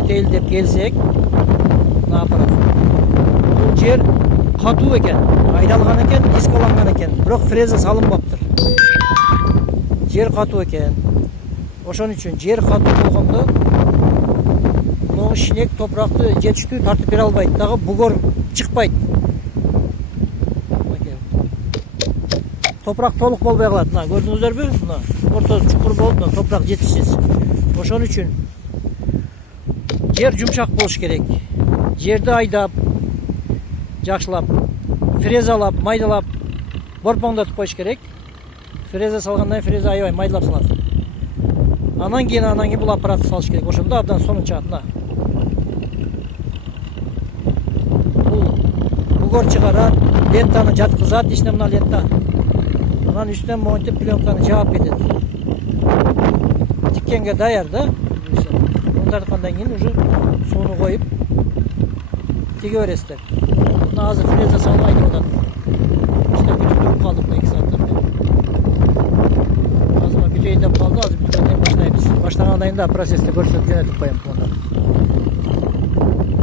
детейлдеп келсек, мына аппарат. Бул жер катуу экен, айдалган экен, дискаланган экен, бирок фреза салынбаптыр. Жер катуу экен. Ошон үчүн жер катуу болгондо могу шинек топуракты жетиштүү тартып бере албайт, дагы бугор чыкпайт. Топурак толук болбой калат. Мына көрдүңүздөрбү? Мына ортосу чукур болуп, мына топурак жетишсиз. Ошон үчүн жер жумшак болуш керек. Жерди айдап, жакшылап, фрезалап, майдалап, борпоңдотуп коюш керек. Фреза салгандан кийин фреза аябай майдалап салат. Анан кийин бул аппаратты салыш керек. Ошондо абдан сонун чыгат. Мына. Бул бугор чыгарат, лентаны жаткызат, ичине мына лента. Анан үстүнөн монтип пленканы жаап кетет. Тиккенге даяр да. Муну тарткандан кийин уже сууну коюп тиге бересиздер. Мына азыр фреза салып айтып атат. İşte бүтүп калдык 2 сааттан бери. Азыр бүтөйүн деп калды, азыр бүтүргөндөн кийин баштайбыз. Баштагандан кийин да процессти көрсөтүп жөнөтүп коем.